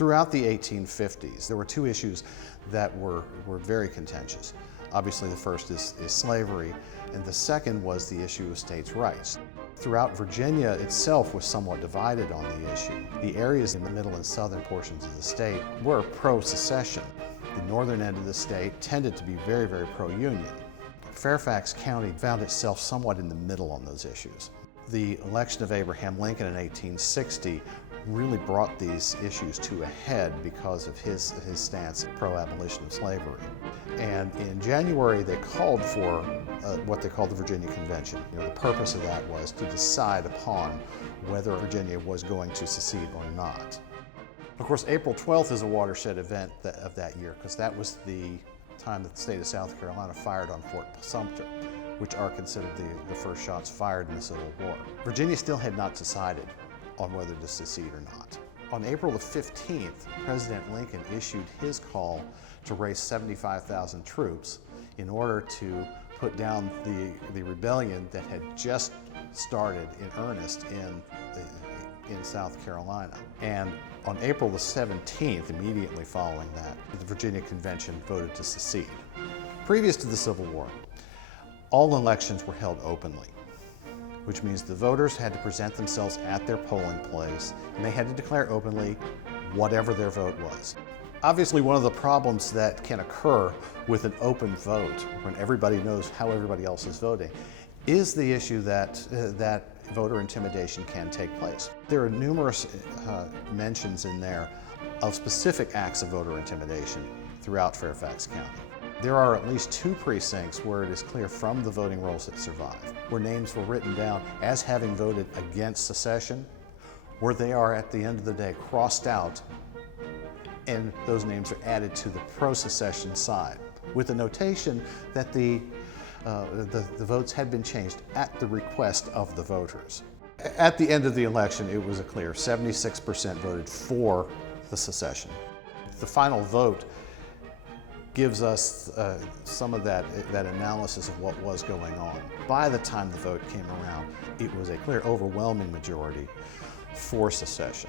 Throughout the 1850s, there were two issues that were very contentious. Obviously, the first is slavery, and the second was the issue of states' rights. Throughout Virginia itself was somewhat divided on the issue. The areas in the middle and southern portions of the state were pro-secession. The northern end of the state tended to be very, very pro-union. Fairfax County found itself somewhat in the middle on those issues. The election of Abraham Lincoln in 1860 really brought these issues to a head because of his stance pro-abolition of slavery. And in January, they called for what they called the Virginia Convention. The purpose of that was to decide upon whether Virginia was going to secede or not. Of course, April 12th is a watershed event of that year, because that was the time that the state of South Carolina fired on Fort Sumter, which are considered the first shots fired in the Civil War. Virginia still had not decided on whether to secede or not. On April the 15th, President Lincoln issued his call to raise 75,000 troops in order to put down the rebellion that had just started in earnest in South Carolina. And on April the 17th, immediately following that, the Virginia Convention voted to secede. Previous to the Civil War, all elections were held openly, which means the voters had to present themselves at their polling place, and they had to declare openly whatever their vote was. Obviously, one of the problems that can occur with an open vote, when everybody knows how everybody else is voting, is the issue that voter intimidation can take place. There are numerous mentions in there of specific acts of voter intimidation throughout Fairfax County. There are at least 2 precincts where it is clear from the voting rolls that survive, where names were written down as having voted against secession, where they are at the end of the day crossed out, and those names are added to the pro-secession side, with the notation that the votes had been changed at the request of the voters. At the end of the election, it was a clear 76% voted for the secession. The final vote gives us some of that analysis of what was going on. By the time the vote came around, it was a clear overwhelming majority for secession.